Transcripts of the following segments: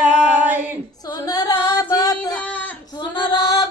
आई। सोनरा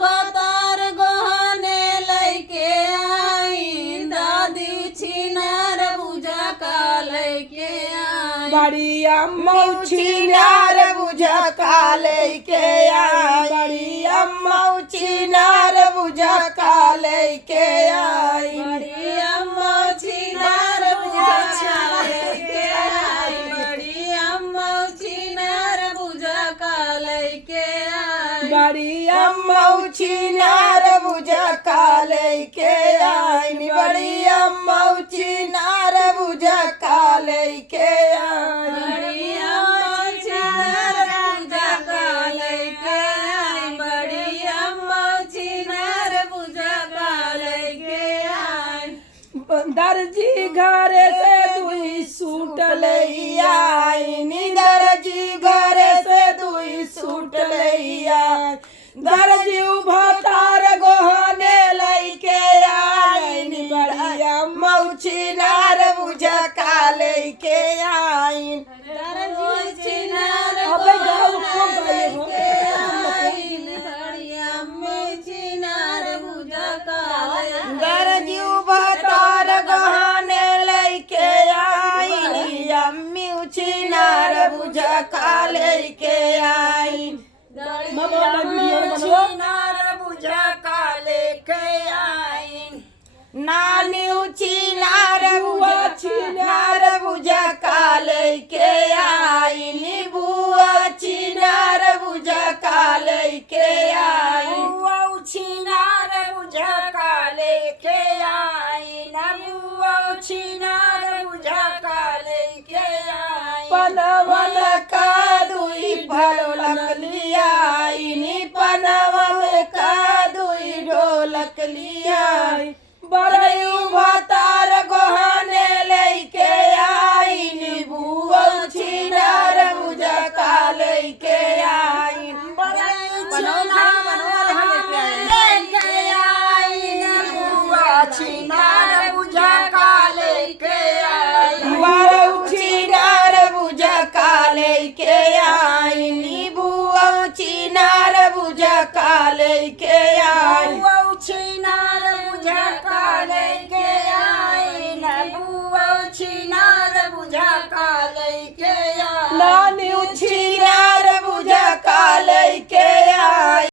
बतार गहने लैके आई। दादी छिनार बुझा का लैके आई। बड़ी अम्मा छिनार बुझा का लैके आई। बड़ी अम्मा छिनार बुझा का लैके आई। बड़ी अम्मा छिनार बुझा का लैके आई। बड़ी अम्मा छिनार बुझा का लैके आई। बड़ी अम्मा छिनार बुझा का लैके आई। बड़ी अम्मा छिनार बुझा का लैके आई। बड़ी अम्मा छिनार बुझा का लैके आई। बड़ी अम्मा छिनार बुझा का लैके आई। दर्जी घरे से दुई सूट लई आई। दर्जी घरे से दुई सूट लई आई। दर्जी भतार गहने लैके आई। बड़ी अम्मा छिनार बुझा का लैके आई। दर्जी छिनार अबे जाओ कौन लैके आई। बड़ी अम्मा छिनार बुझा का लैके दर्जी भतार गहने लैके आई। अम्मी छिनार बुझा का लैके आई। छिनार बुझा का लैके आई। नानी छिनार छिनार बुझा का लैके आई। बुआ छिनार बुझा का लैके आई। बुआ छिनार बुझा का लैके आई। बुआ छिनार बुझा का लैके आई। पनवन का दुई ढोलक लियाई। पनवन का दुई ढोलक लियाई। बड़ई भतार गहने लैके आई। बुआ छिनार बुझा का लैके आई। छिनार बुझा का लैके आई। बड़ऊ छिनार बुझा का लैके आई। बुआ छिनार बुझा का लैके आई। बुआ छिनार बुझा का लैके आई। बुआ छिनार बुझा का लैके आई। नानी छिनार बुझा का लैके आई।